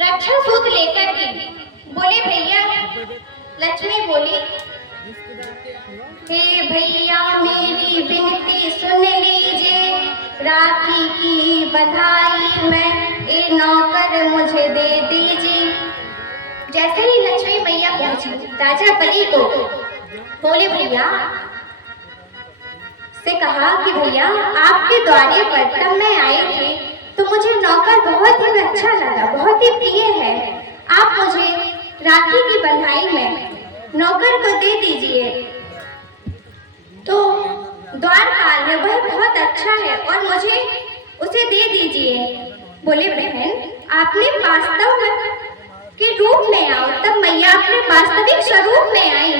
रक्षा सूत्र लेकर के बोले भैया। लक्ष्मी बोली, हे भैया मेरी विनती सुन लीजिए, राखी की बधाई में ये नौकर मुझे दे दीजिए। जैसे ही लक्ष्मी मैया पहुंची राजा बलि को बोले भैया से कहा कि भैया आपके द्वारे पर तब मैं आई थी तो मुझे नौकर बहुत ही अच्छा लगा, बहुत ही प्रिय है। आप मुझे राखी की बंधाई में नौकर को दे दीजिए। तो द्वारपाल है वह बहुत अच्छा है और मुझे उसे दे दीजिए। बोले बहन आपने वास्तव में के रूप में आओ। तब मैया अपने वास्तविक स्वरूप में आई।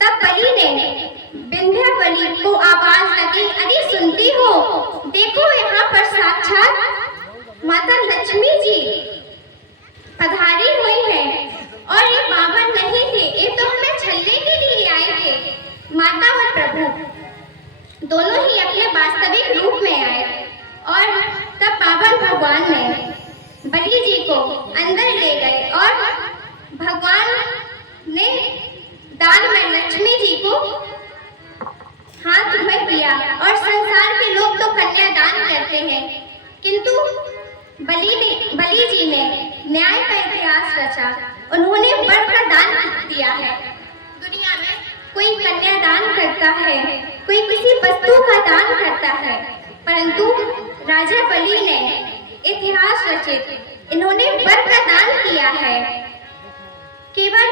तब बलि ने विंध्यावली को आवाज लगी, अरे सुनती हो, देखो यहाँ पर साक्षात माता लक्ष्मी जी पधारी हुई है और ये बावन नहीं थे, ये तो हमें छलने के लिए आए थे। माता और प्रभु दोनों ही अपने वास्तविक रूप में आए और तब बावन भगवान ने बलि जी को अंदर ले गए और भगवान ने दान में लक्ष्मी जी को हाथ में दिया। और संसार के लोग तो कन्यादान करते हैं, किंतु बलि जी ने न्याय का इतिहास रचा। उन्होंने वर का दान दिया है। दुनिया में कोई कन्यादान करता है, कोई किसी वस्तु का दान करता है, परंतु राजा बलि ने इतिहास रचित इन्होंने वर का दान किया है। केवल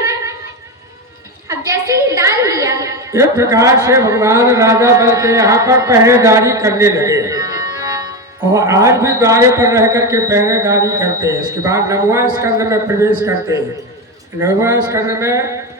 अब जैसे ही दान दिया इस प्रकार से भगवान राजा बल के यहाँ पर पहरेदारी करने लगे और आज भी द्वारे पर रह करके पहरेदारी करते हैं। इसके बाद नौवां स्कंद में प्रवेश करते हैं। नौवां स्कंद में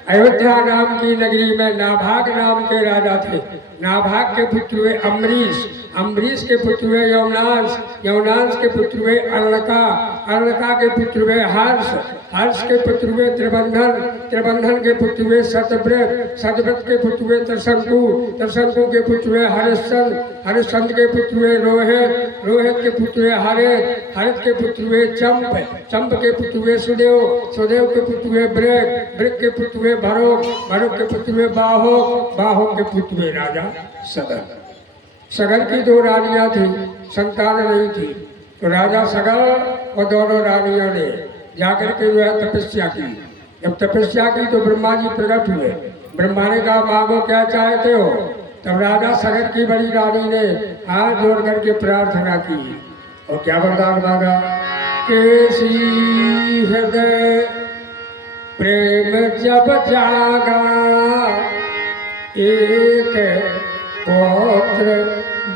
अयोध्या नाम की नगरी में नाभाग नाम के राजा थे। नाभाग के पुत्र हुए अम्बरीश, अम्बरीश के पुत्र हुए यौनांश, यौनांश के पुत्र हुए अर्णका, अर्णका के पुत्र हुए हर्ष, हर्ष के पुत्र हुए त्रिबंधन, त्रिबंधन के पुत्र हुए सतव्रत, सतव्रत के पुत्र हुए त्रिशंकु, त्रिशंकु के पुत्र हुए हरिश्चंद्र, हरिश्चंद्र के पुत्र हुए रोहित, रोहित के पुत्र हुए हरित, हरित के पुत्र हुए चंप, चंप के पुत्र हुए सुदेव, सुदेव के पुत्र हुए ब्रक, ब्रक के पुत्र हुए भरोक, भरोक के पुत्र हुए बाहोक, बाहोक के पुत्र हुए राजा सगर। सगर की दो रानियां थी, संतान नहीं थी, तो राजा सगर और दोनों रानियों ने जाकर के जो है तपस्या की। जब तपस्या की तो ब्रह्मा जी प्रकट हुए। ब्रह्मा ने कहा मांगो क्या चाहते हो। तब राजा सगर की बड़ी रानी ने हाथ जोड़ करके प्रार्थना की और क्या वरदान मांगा, केसी हृदय प्रेम जब जागा, एक पौत्र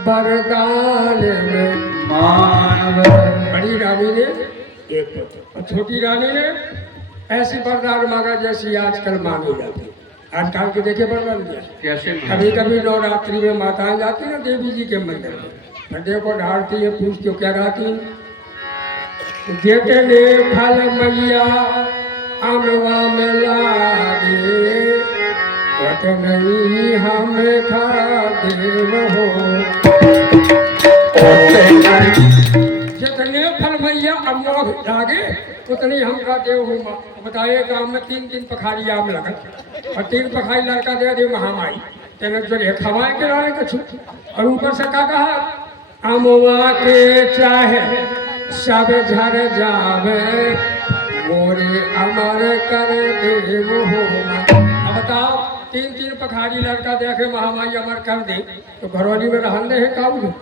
वरदान में मांग। बड़ी रानी ने एक पुत्र और छोटी रानी ने ऐसी वरदान मांगा जैसी आजकल मांगी जाती। आजकल के देखे वरदान कैसे, कभी कभी नवरात्रि में माताएं जाती ना देवी जी के मंदिर में, ठंडे को ढालती है, पूछती हो क्या गाती, जितने फल मैया अमवा में लागे, नहीं हमें खा देव हो। जितने फल मैया अम्मा लागे उतनी हम का देव हो। बताए गाँव में 3 पखारी आम लगत और 3 पखारी लड़का दे दे महामाई तेने जो खवाए के लाने कछु। और ऊपर से का कहा, अमवा के चाहे सब झर जावे, मोरे अमर कर देव हो। अब बताओ 3 पखारी लड़का देखे महामाई अमर कर दे तो घरवाली में रहने है काबू।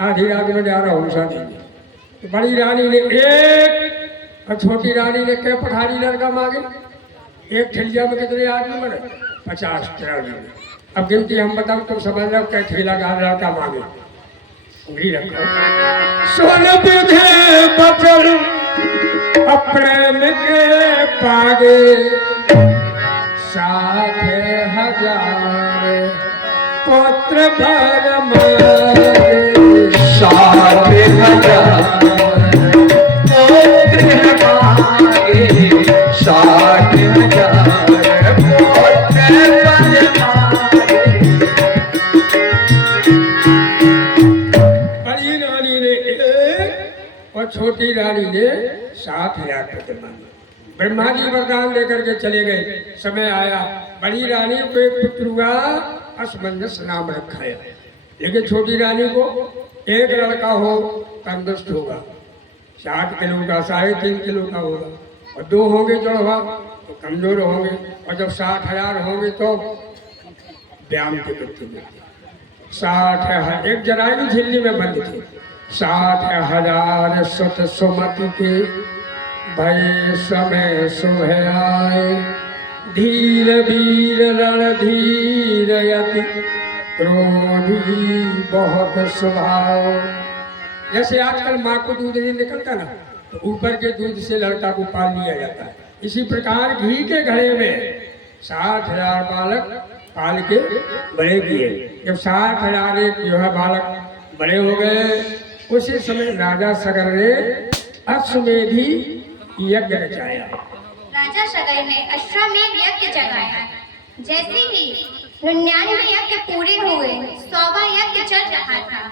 आधी रात में जा रहा हूँ देंगे। तो बड़ी रानी ने एक और छोटी रानी ने क्या पखारी लड़का मांगे। एक ठेलिया में कितने आदमी बने, 50 रानी। अब गिनती हम बताओ तुम समझ लो क्या ठेला का लड़का मांगे। उंगली रखो। सोन विधे बचल अप्रेम के पागे, 60,000 पुत्र भर मारे, 60,000 पुत्र मांगे, 60,000 पुत्र भर मारे। बड़ी रानी ने एक और छोटी रानी ने 7,000 प्रतिमा। ब्रह्मा जी वरदान लेकर के चले गए। समय आया, बड़ी रानी को एक पुत्र हुआ, असमंजस नाम रखाया। लेकिन छोटी रानी को एक लड़का हो तंदुरुस्त होगा, 60 किलो का, 3.5 किलो का होगा, और 2 होंगे जुड़वा तो कमजोर होंगे, और जब 60,000 होंगे तो व्यायाम के करते मिलते। 60,000 एक जरायु झिल्ली में बंद थे। 60,000 सुत सुमति के भय समय सुबह आए, धीर वीर रणधीर यति क्रोधी बहुत स्वभाव। जैसे आजकल माँ को दूध नहीं निकलता ना, तो ऊपर के दूध से लड़का को पाल लिया जाता है। इसी प्रकार घी के घड़े में 60,000 बालक पाल के बड़े किए। जब 60,000 एक जो है बालक बड़े हो गए, उसी समय राजा सगर ने अश्वमेधी यज्ञ रचाया। राजा सगर ने अश्वमेध यज्ञ जगाया। जैसे ही 99 यज्ञ पूरे हुए, 100वां यज्ञ चल रहा था।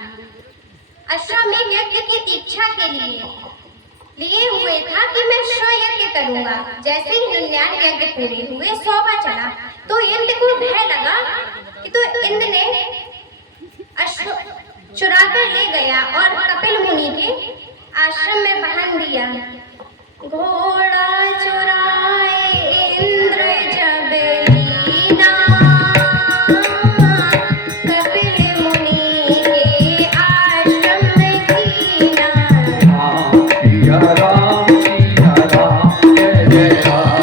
अश्वमेध यज्ञ की दीक्षा के लिए हुए था कि मैं अश्व यज्ञ करूंगा। जैसे ही 99 यज्ञ पूरे हुए, 100वां चला, तो इंद्र को भय लगा कि तो इंद्र ने अश्व चुरा कर ले गया और कपिल मुनि के आश्रम में बांध दिया। घोड़ा चुराए इंद्र जब लीना, कपिल मुनि के आश्रम में कीना। सिया राम जय जय राम,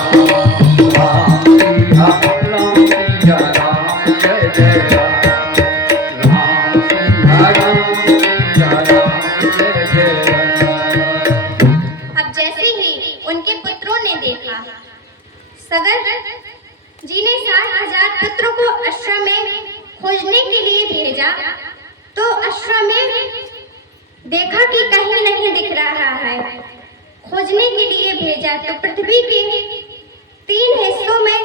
राम सिया राम, सिया राम जय जय राम, राम सिया राम, सिया राम जय जय राम। अब जैसे ही उनके पुत्रों ने देखा, सगर जी ने 60,000 पुत्रों को अश्वमेध खोजने के लिए भेजा, तो अश्वमेध देखा कि कहीं नहीं दिख रहा है। खोजने के लिए भेजा तो पृथ्वी के 3 हिस्सों में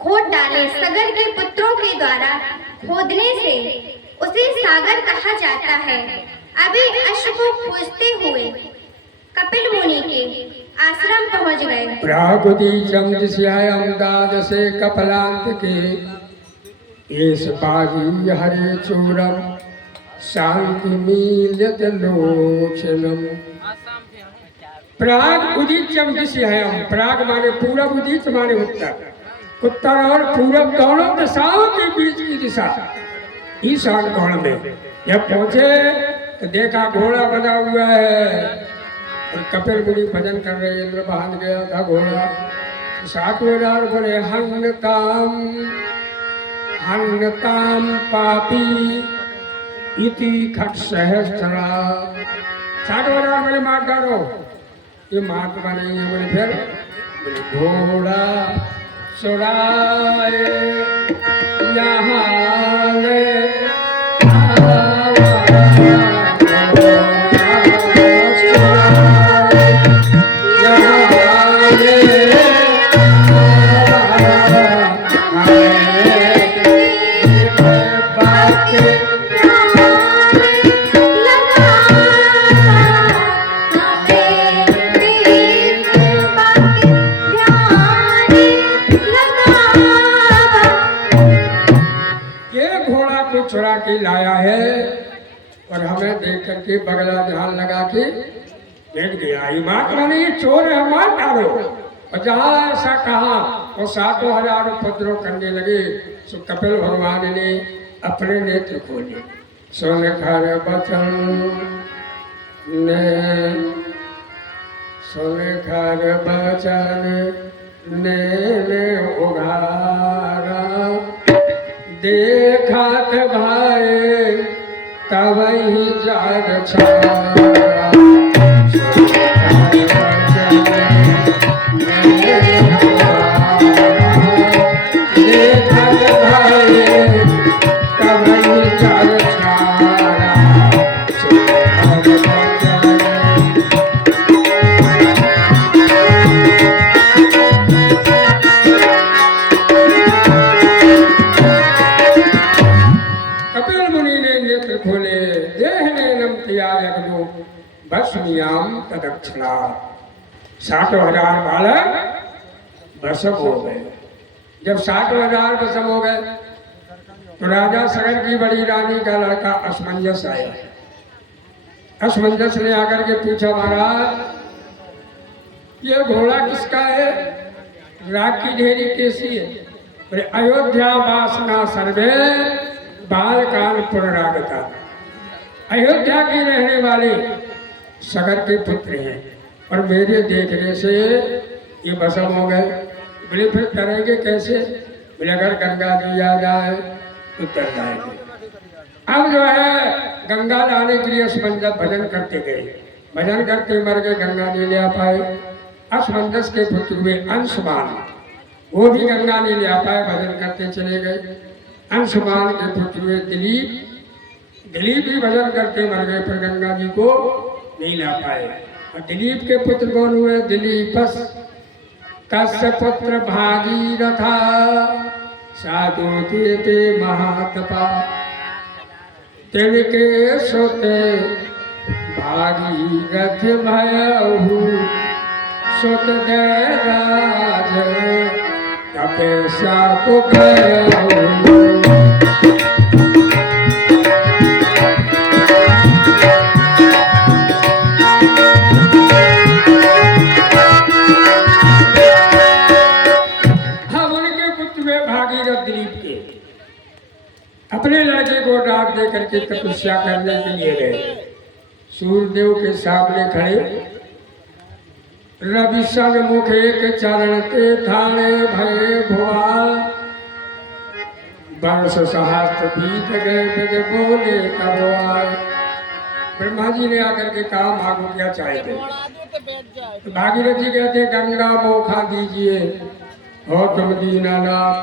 खोद डाले। सगर के पुत्रों के द्वारा खोदने से उसे सागर कहा जाता है। अभी अश्व को खोजते हुए कपिल मुनि के आश्रम पहुंच गए। प्रागुदीचम दिश्यायम द्वादशे कपलांत के, एस बाजी हरे चूरम शांति मीलत लोचनम। प्राग उदीचम दिश्यायम, प्राग माने पूरब, उदीच माने उत्तर। उत्तर और पूरब दोनों दिशाओं के बीच की दिशा ईशान कोण में। जब पहुंचे तो देखा घोड़ा बना हुआ है, और कपिल मुनि भजन कर रहे। इंद्र बांध गया था घोड़ा। 60,000 बोले हन्नताम पापी इति खट सहस्रा। 60,000 बोले मार डालो, ये महात्मा नहीं है। बोले फिर बोले घोड़ा चुराए यहाँ ले चुरा के लाया है, और हमें देख करके बगला ध्यान लगा के बैठ गया। महात्मा ने ये चोर है, मार डालो। और जहाँ ऐसा कहा तो 60,000 उपद्रव करने लगे। तो कपिल भगवान ने अपने नेत्र खोले। सुन कर बचन ने, सुन कर बचन ने उघारा, देखत भाई तब ही जार छारा। देखत भाई तब ही जार छारा। खोले देह ने नम किया यज्ञो दक्षिणा। 60,000 बालक भस्म हो गए। जब 60,000 भस्म हो गए तो राजा सगर की बड़ी रानी का लड़का असमंजस आया। असमंजस ने आकर के पूछा, महाराज ये घोड़ा किसका है? राग की ढेरी कैसी है? बोले अयोध्या वासना सर्वे बालकाल पुनरागता। अयोध्या के रहने वाले सगर के पुत्र हैं और मेरे देखने से ये भस्म हो गए। बोले फिर करेंगे कैसे? बोले अगर गंगा जी आ जाए तो तर जाएंगे। अब जो है गंगा लाने के लिए असमंजस भजन करते गए, भजन करते मर गए, गंगा नहीं ले आ पाए। असमंजस के पुत्र हुए अंशुमान, वो भी गंगा नहीं ले आ पाए, भजन करते चले गए। अंशुमान के पुत्र हुए दिलीप, दिलीप भी भजन करते मर गए, पर गंगा जी को नहीं ला पाए। और दिलीप के पुत्र कौन हुए? दिलीपस तस्य पुत्र भागीरथा साधु ते महातपा। तिनके सुत भागीरथ भयहु सुत दय राज तपस्या को गयहु। अपने लड़के को डांट दे करके तपस्या करने के लिए गए। सूर्यदेव के सामने खड़े, रवि सन मुख एक चरण ते थाने भय भुआल। वर्ष सहस्त्र बीत गए बिद बोले कब आए। ब्रह्मा जी ने आकर के कहा मांगो क्या चाहते? तो भागीरथी कहते गंगा मोखा दीजिए और तुम दीनानाथ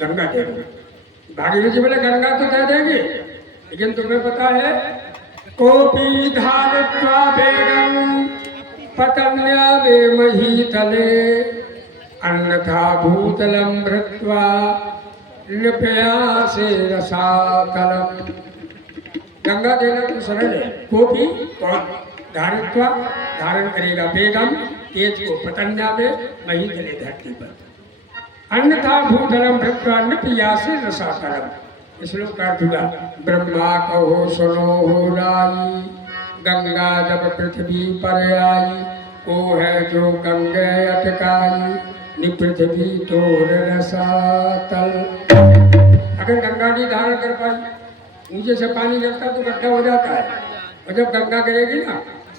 गंगा दे दो। भागीरथी बोले गंगा तो दे देंगे, लेकिन तुम्हें पता है कोपी धारित्वा बेगम पतन्या में महीतले अन्यथा भूतलम भृत्वा नृपया से रसातलम। गंगा देना तो सरल है। कोपी कौन? धारित्वा धारण करेगा, बेगम तेज को, पतन्या में महीतले धरती पर, अन्यथा भूधरम भृत्वा नृपयासे रसातलम। श्लोक का अर्थ हुआ ब्रह्मा कहो सुनो हो राई, गंगा जब पृथ्वी पर आई, वो है जो गंगे अटकाई, नि पृथ्वी तोर रसातल। अगर गंगा नहीं धारण कर पाई, नीचे से पानी गिरता तो गड्ढा हो जाता है, और जब गंगा गिरेगी ना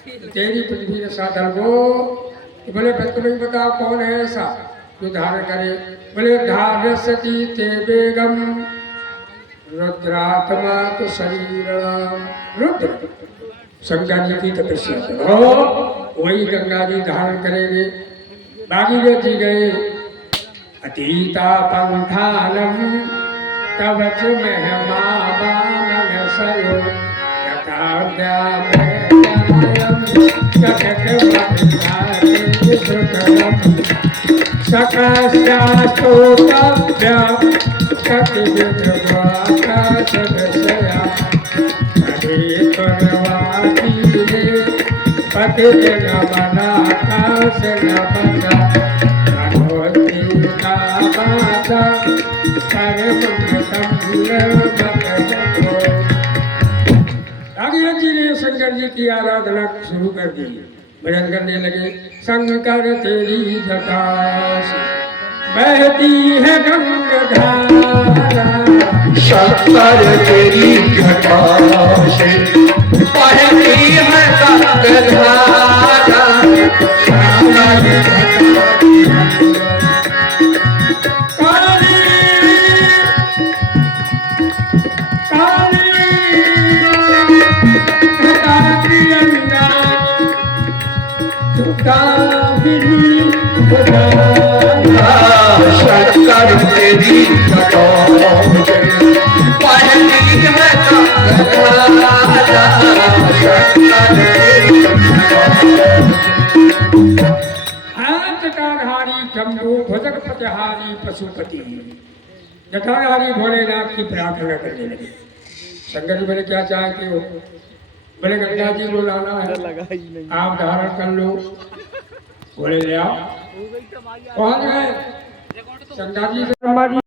तो तेरी पृथ्वी रसातल को। बोले फिर तुम्हें बताओ कौन है ऐसा जो धारण करे? बोले धार्यसती ते बेगम रुद्रात्मा तो शरीर। रुद्र शंकर जी की तपस्या करो, वही गंगा जी धारण करेंगे। भागीरथी गए अतीता पंथानम तब महिमा बामन सयो यथाद्या सकस्यास्तोतव्य कतिविधवाका सदस्या अधिकरवातीरे पतिनमनाकाश नमसा मनोति कामासा परमतम भक्तो। भागीरथी ने शंकर जी की आराधना शुरू कर दी, भजन करने लगे। शंकर तेरी जटा से बहती है गंगाधारा, शंकर तेरी जटा से बहती है गंगाधारा। शंकर तेरी जटा से बहती है गंगाधारा। जटाधारी शंभु भजन प्रतिहारी पशुपति। जटाधारी भोलेनाथ की प्रार्थना करने लगे। शंकर जी बोले क्या चाहते हो? बोले गंगा जी को लाना है, आप धारण कर लो। बोले ले आओ। कौन है? गंगा जी